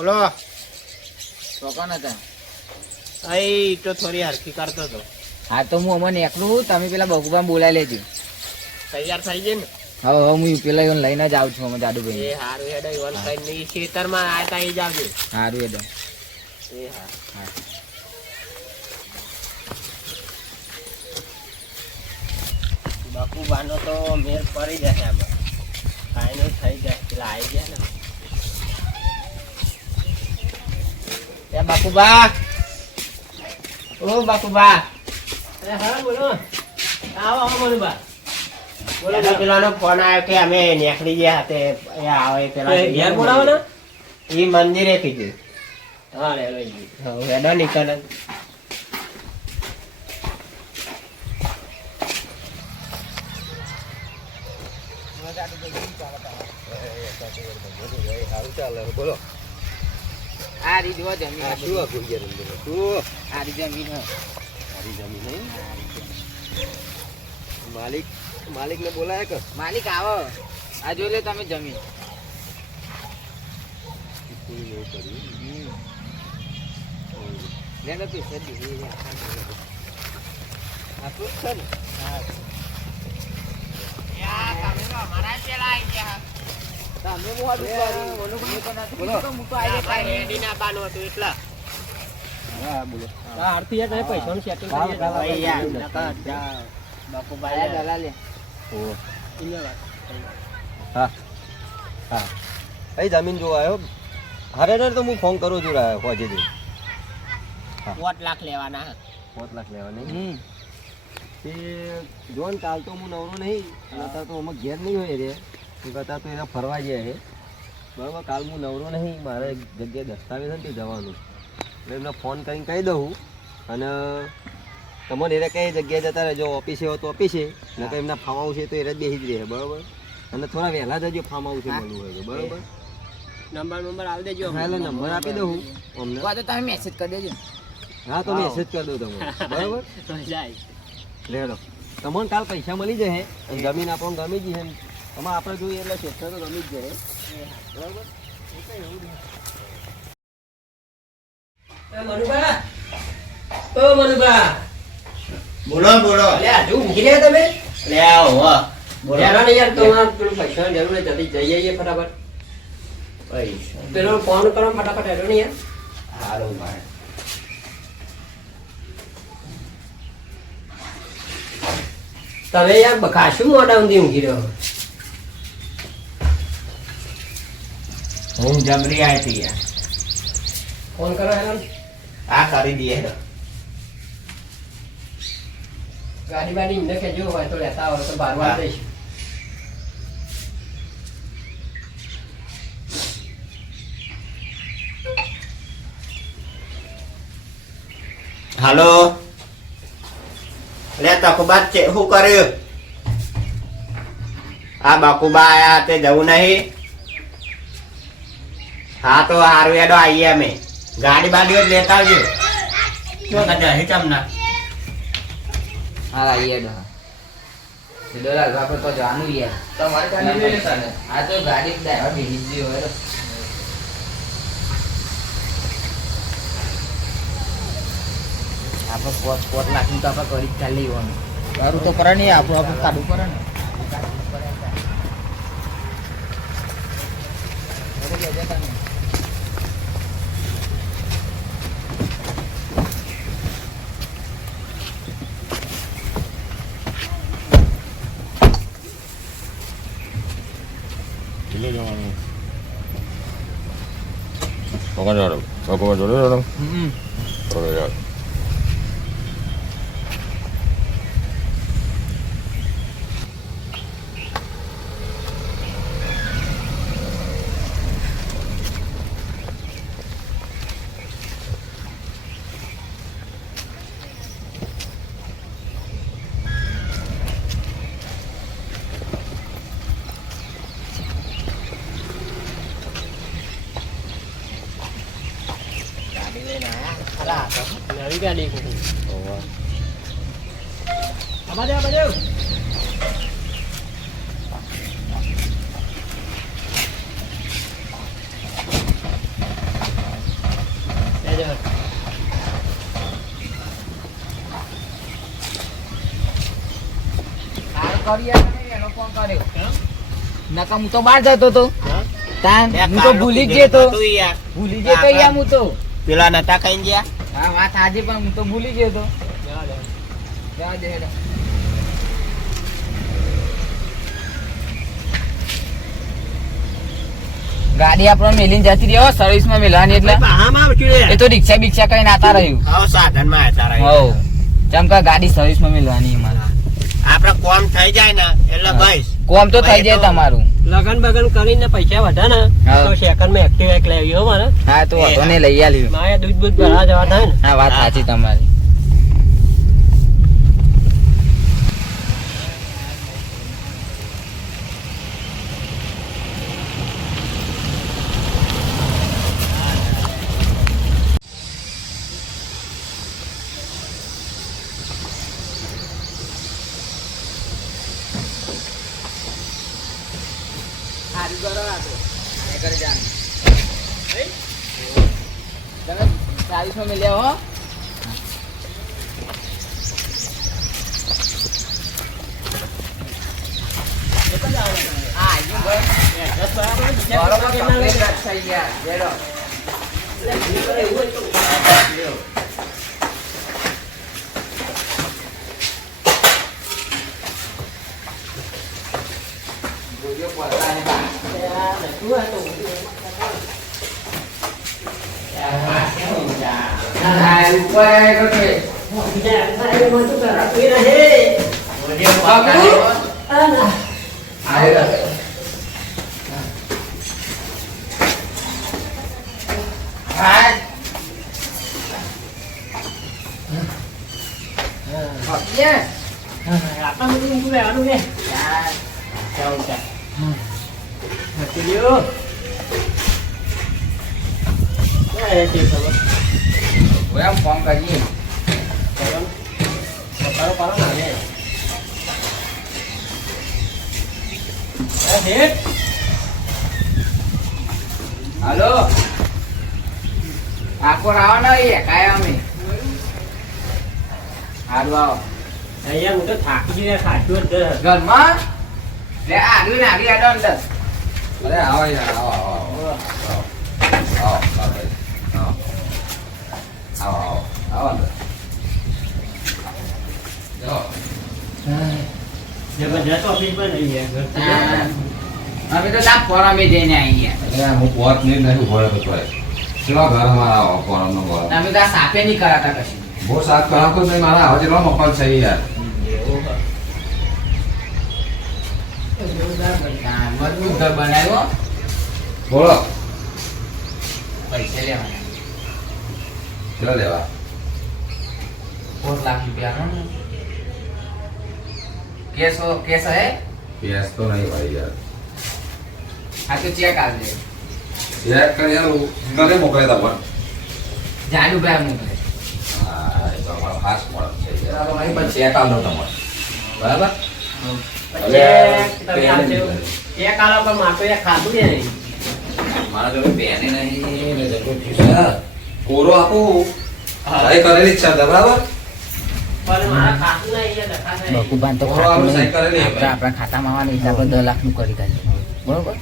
બોલો. તો કોણ હતા? અહીં તો થોડી હરખી કરતો હતો. હા તો હું અમને એકલું, તમે પેલા બગુબા બોલાવી લેજો. તૈયાર થઈ જાય ને? હવે હું પેલા ઈવન લઈને જ આવું છું અમે દાદુભાઈ. એ હારું હેડો ઈવન કઈ ખેતરમાં આતા ઈ જ આવજો. સારું હેડો. એ હા. હા. બાપુબાનો તો મેર પડી જશે આમાં. કાંઈ થઈ જાય પેલા આવી ગયા ને. એ બાપુબા, ઓ બાપુબા. હા બોલો. આવો આવો મનુબા. બોલો પેલાનો ફોન આવ્યો કે અમે નીકળી ગયા તે આવે પેલા ઘેર બોલાવો ને. એ મંદિરે કીધું. હા હેડો નીકળ. બોલો. આ રીત જમીન. શું આપું ગયા? આ રીત જમીન. મારી જમીન નહીં. માલિક ને બોલાય કે માલિક આવો. આ જોઈ લે તમે જમીન. લેનો પીસ હતી. આ શું છે ને? તમે બોલો. હા બોલો. આરતી યાર પૈસાનું સેટિંગ કરી બાપુભાઈ દલાલે. હા હા કઈ જમીન જોવા આવ્યો? હરે તો હું ફોન કરું છું પહોંચી 4 લાખ લેવાના. 5 લાખ લેવાની. તે જોન કાલ તો હું નવરો નહીં, અત્યારે તો અમે ઘેર નહીં હોય રે. અત્યારે તો એને ફરવા ગયા છે બરાબર. કાલ હું નવરો નહીં, મારે એક જગ્યાએ દસ્તાવેજ નથી જવાનું, એટલે એમને ફોન કરીને કહી દઉં. અને તમને એને કઈ જગ્યાએ જતા રહેજો. ઓફિસે હોય તો ઓફિસે, ને કંઈ એમના ફાર્મ હાઉસ છે તો એ જ બેસી જ રહે બરાબર. અને થોડા વહેલા જજો ફાર્મ હાઉસે મળવું હોય તો બરાબર. નંબર આવી દેજો. હા એટલે નંબર આપી દઉં અમને. તો તમે મેસેજ કરી દેજો. હા તો મેસેજ કરી દઉં તમને બરાબર. લેડો તમને કાલ પૈસા મળી જશે. જમીન આપણને ગમી જશે. એમાં આપણે જોઈએ એટલે ક્ષેત્ર તો ગમી જ જાય બરાબર. મનુભા, ઓ મનુભા, બોલો બોલો. અલ્યા હજુ ઊંઘી રહ્યા તમે? લે આવો બોલો. યાર ને યાર તમારે પેલું પૈસાની જરૂર છે, જલ્દી જઈ આવીએ ફટાફટ. પૈસા પેલો ફોન કરો ફટાફટ. હેડો ને યાર. હારું ભાઈ. તમે યાર બખાશું મોડા ઊંધી ઊંઘી રહ્યો. હું જબરી આવી યાર. ફોન કરો હેરાન. આ કરી દઈએ હેડો. ગાડી બાડી ઇન્ને કેજો હોય તો લેતા હોય તો બારવાર દઈશું. હાલો. લે તકુબા છે શું કર્યું? આ બાકુબા આયા તે જવું નહીં. હા તો હારું હેડો આવીએ અમે. ગાડી બાડીઓ જ લેતા આવજો. જઈ તમને હા આવીએ આપણે તો જવાનું યાર. તમારે આ તો ગાડી ડ્રાઈવર ભેજી હોય. આપણે 5 લાખનું તો આપણે કરી જ ચાલી લેવાનું. સારું તો કરે નહીં, આપણે કાઢવું પડે ને. નવી ગાડી બાજુ કરી એનો ફોન કર્યો નકા હું તો બહાર જતો તો તાન હું તો ભૂલી જ જતો ભૂલી જતો યાર હું તો પેલા નતા ખાઈ ગયા હા વાત આજે પણ હું તો ભૂલી ગયો તો જવા દે હેડો ગાડી આપણને મેલીને જતી રહી સર્વિસ માં મેલવાની એટલે એ તો રિક્ષા બિક્ષા કઈ નાતા રહ્યું સાધન માં હતા હવ જેમ કે ગાડી સર્વિસ માં મેલવાની અમારે આપડે કોમ થઈ જાય ને એટલે ભાઈ કોમ તો થઈ જાય તમારું લગન બગન કરીને પૈસા વધા ને તો સેકન્ડ માં એક્ટિવ એક લેવી હો મારે હા તો વાંધો નહીં લઈ આલ્યું મારે દૂધ બૂધ ભરવા જવા થાય ને હા વાત સાચી તમારી ચાલીસ માં મિલ્યા હો ફોન કરીએ હાલો આખો આવો ને કાય અમે હારું આવો અહીંયા હું તો થાકી ગયો ખાધું જ ઘરમાં લે આડું ને આગળ આડો અંદર અરે આવો યાર આવો આવો આવો આવો આવો આવો અંદર જો જબરજસ્ત ઓફિસ પર નહીં ગયા અમે તો ત્યાં ફોરમે જઈને આવી ગયા હું પોત નહીં ભરે તો કેવા ઘર અમારા આવો ફોરમનો ઘર અમે તો આ સાપે નહીં કરાતા કશું બહુ સાફ કરાવતો નહીં મારા આવા જેટલો મફત છે યાર મજબૂત ઘર બનાવ્યો બોલો પૈસા લેવાના કેટલા લેવા 4 લાખ રૂપિયા નો કેસ હે કેસ તો નહીં ભાઈ યાર હા તો ચેક આવજે ચેક કરી યાર ઘરે મોકલે તમને જાડુ ભાઈ મોકલે હા એ તો અમારો ખાસ મળે છે યાર તો નહીં પણ ચેક આવજો તમારે બરાબર એક આલા પર માતો એક ખાધું ને નહીં મારા જોડે પેન નહીં ને જરૂર છે કોરો આપું સહી કરેલી જ છે બરાબર પણ મારા ખાધું નહીં એટલે લખા નહીં બકુબાન તો બરોબર, આપણે સહી કરેલી આપણે આપણા ખાતામાં આવવાની એટલે આપણે 10 લાખ નું કરી કાઢીએ બરોબર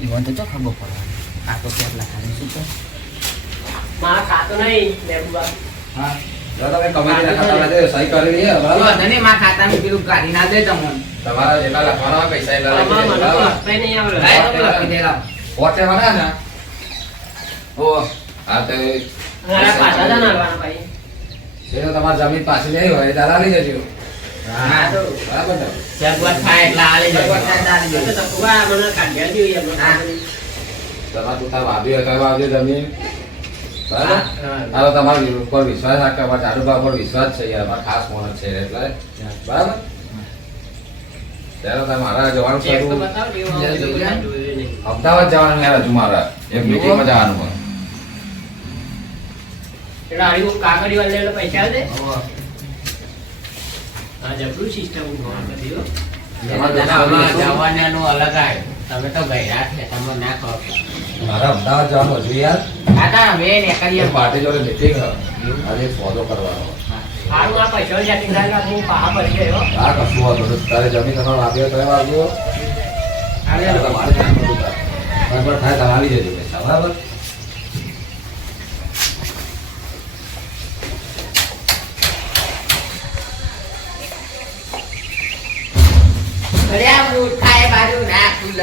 ઈવન તો જો ખબર પડવાની આ તો 4 લાખ આનું શું છે મારા ખાતું નહીં લેબુબા હા જો તમે કમાઈને ખાતામાં જે સહી કરેલી છે બરાબર નહીં માં ખાતામાં પેલું કાઢી ના દે તમને તમારા જેટલા લખવાના હોય પૈસા એટલા લખી દેજો, બરાબર લખતા નહીં આવડે લાય તમે લખી દેલા પોતે બના ને ઓ હા તો મારા પાછા જ નાખવાના ભાઈ એ તો તમારી જમીન પાછી નહીં હોય તારા લઈ જજો હા તો બરાબર ને સગવડ થાય એટલે આલી બરોબર જાય થાય તારી તો જોડે. તકવા મને કાઢ્યા જોઈએ હા. તમારે તું તાર ભાભી હોય કરવા આવજો જમીન બરાબર હા. આ તો તમારા ઉપર વિશ્વાસ રાખે અમારા ચારુબા પર વિશ્વાસ છે યાર અમારા ખાસ માણસ છે એટલે બરાબર ત્યારે તારે મારા જવાનું ચેક તો કરું બતાવો ને એવું જલ્દી બધું જાય. જોયું નહીં. અમદાવાદ જવાનું યાર હજુ મારા એક મીટિંગમાં જવાનું હોય એટલે હારી હું કાગળી વાળે એટલે પૈસા આલ દે આ જબરું સિસ્ટમ બધી હો. જવાનાનું અલગ આવે તમે તો ગયા છે તમે ના કહો મારા અમદાવાદ જવાનું હજુ યાર કાકા હવે ને કરીએ એક પાર્ટી જોડે મીટિંગ આજે સોદો કરવાનો હારું આ પૈસા setting થાય એટલે હું પાહા ભરી ગયો. આ કશું વાંધો નથી. તારે જમીન તમારે વાવ્યો તો વાવ્યો. હાલે. તમારે ધ્યાન નતું તારે. બરાબર થાય તારે આવી જજો પૈસા, બરાબર? અરે આ મૂર્ખાએ બાજુ ના ફૂલ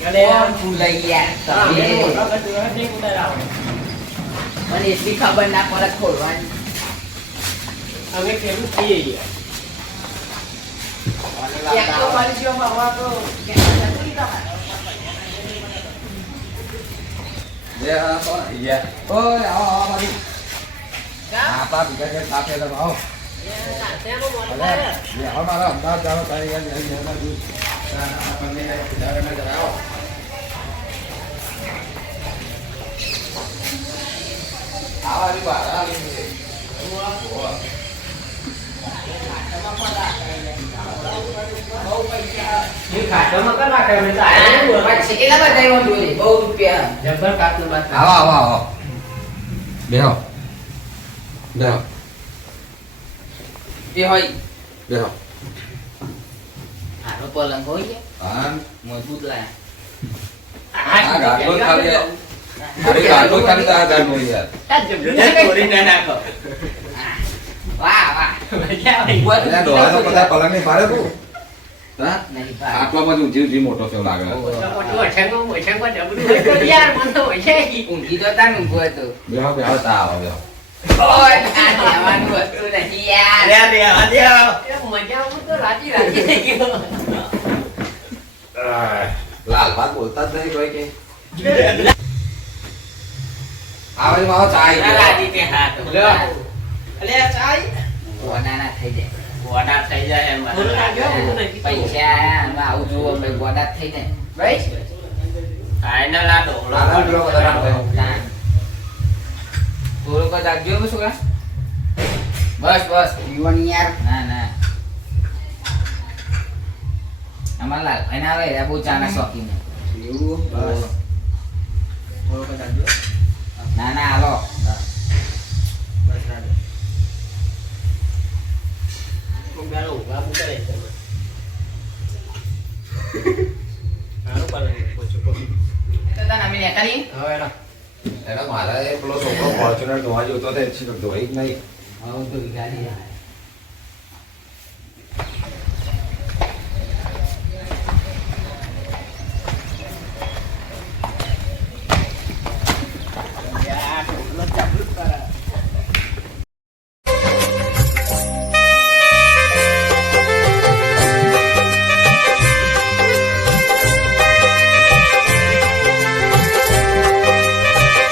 કોણ ફૂલ યાર હા, તમે? મેં મોટા બધું નથી ઉતાર્યા. મને એટલી ખબર ના પડે ખોલવાની અમે કેવું છીએ યાર. એક તો મળી ગયો માવા તો બે આ તો યા. ઓય આવો આવો બાજુ. આ પા બીજા કે કાપે તમે આવો. લે આવો મારા અમદાવાદ જાવ તારી ગાડી આવી જવા દઉં. આપણને ધારે ના જરા આવો. આવા રી બહાર આવી. એ ખાતામાં કર નાખે અમે તો આયા નહીં બોલવા. કેટલા બતાવ્યો જોઈ બહુ રૂપિયા જબ્બર કાપનું વાત કરે. આવો આવો આવો. બેહો. બેહો. એ હોય બેહો. આનો પલંગ હોય હા. મજબૂત લાયા આ ગાડો ખાલી અરે ગાડો ખાલી તારા ગાડો યાર. ચોરી ના નાખો. વાહ વાહ મજા આવી. અલ્યા ડોહા તો બધા પલંગ ની ભારે તું. હા? નહીં ભાઈ આટલામાં જ ઊંચી મોટો થયો લાગે. મોટું વઠાંગમાં જબરું હોય તો યાર મને તો વઠાઈ. ઊંઘી તો તાર ઊંઘો હતો બેહો બેહો તા આવો બેહો. ઓય આ લેવાનું વસ્તુ નથી યાર અરે આ દેવ. એ મજામાં તો રાજી રાજી થઈ ગયો. લાલ ભાત બોલતા જ નહીં કોઈ કે. આવે માવો ચાય ના રાજી તે હાથ લ્યો. અલે આ ચાઈ. ગોડાના થઈ જાય ગોડા થઈ જાય એમ. બોલો લાગ્યો, હું નહીં પીતો. પૈસા આમાં આવું જોવો ભાઈ ગોડા થઈ જાય ભાઈ ફાઇનલ આ ઢોકળો. લાલ પેલો બધા રામ થયો. થોડુંક જ આપજો બસ છોકરા બસ બસ યુવાન યાર ના ના અમાર લાલ ભાઈ ના આવે બહુ ચાના શોખીન એવું બસ થોડુંક જ આપજો ના ના હાલો બસ રાડો. હું બેરો ઉભા કરે છે. હારું પાલન પોચો પોચો. તો તને અમે લેતા નહીં હવે એનો. એનો મારા એ પેલો છોકરો ફોર્ચ્યુનર જોવા જોતો હતો એ ધોઈ જ નહીં. આવું તો ગાડી